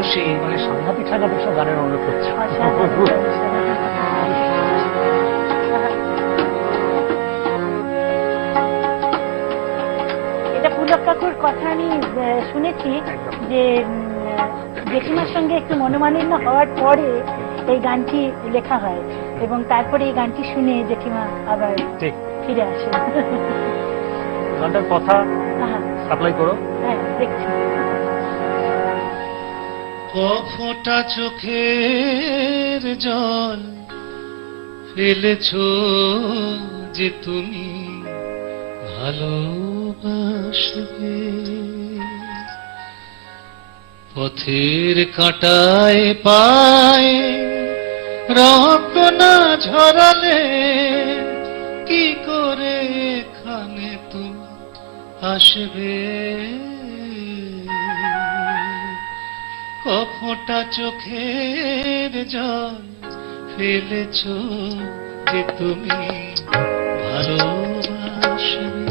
মানুষই মানে সাংঘাতিক সাংঘাতিক সব গানের অনুরোধ করছে। এটা পুলক কাকুর কথা আমি শুনেছি যে জেঠিমার সঙ্গে একটু মনোমালিন্য হওয়ার পরে এই গানটি লেখা হয় এবং তারপরে এই গানটি শুনে জেঠিমা আবার ফিরে আসে। গানটার কথা সাপ্লাই করো। হ্যাঁ, দেখছি। কফোটা চোখের জল ফেলেছো যে তুমি ভালোবাসবে, পথের কাঁটায় পায়ে রক্ত না ঝরালে কি করে এখানে তুমি আসবে। কফোটা চোখের জল ফেলেছো যে তুমি ভালোবাসবে,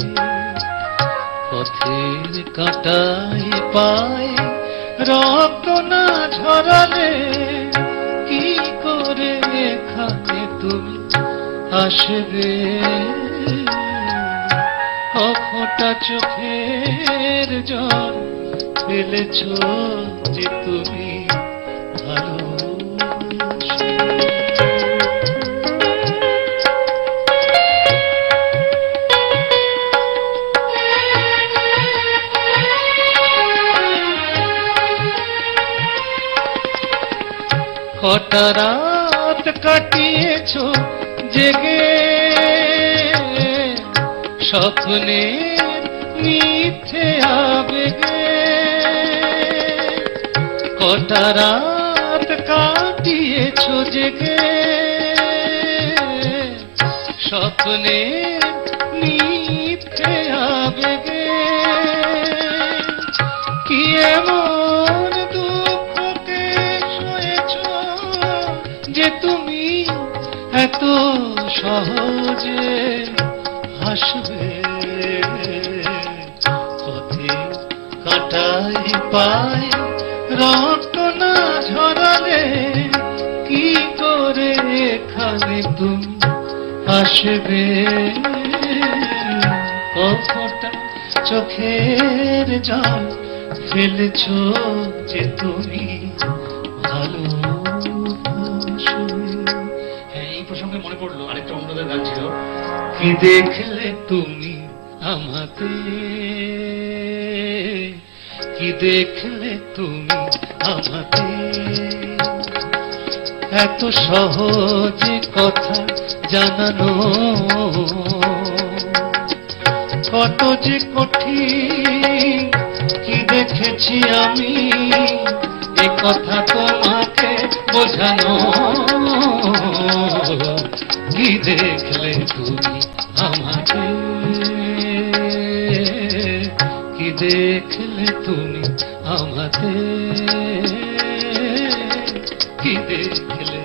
পথের কাঁটায় পায়ে রক্ত না ঝরালে কি করে এখানে তুমি আসবে। কফোটা চোখের জল ফেলেছো যে তুমি ভালোবাসবে। কটা রাত কাটিয়েছো জেগে স্বপ্নের মিথ্যে আবেগে, কটা রাত কাটিয়েছো জেগে স্বপ্নের মিথ্যে আবেগে। কি এমন দুঃখকে সয়েছো যে তুমি এত সহজে হাসবে। পথে কাটাই পায় রক্ত না ঝরালে কি করে এখানে তুমি আসবে। কফোটা চোখের জল ফেলেছো যে তুমি ভালোবাসবে। হ্যাঁ, এই প্রসঙ্গে মনে পড়লো আরেকটা অনুরোধের গান ছিল, কি দেখলে তুমি আমাতে, কি দেখলে তুমি আমাতে, এত সহজে কথা জানানো কত যে কঠিন। কি দেখেছি আমি এ কথা তোমাকে বোঝানো, কি দেখলে তুমি আমাকে, কি দেখলে তুমি আমাকে, কি দেখলে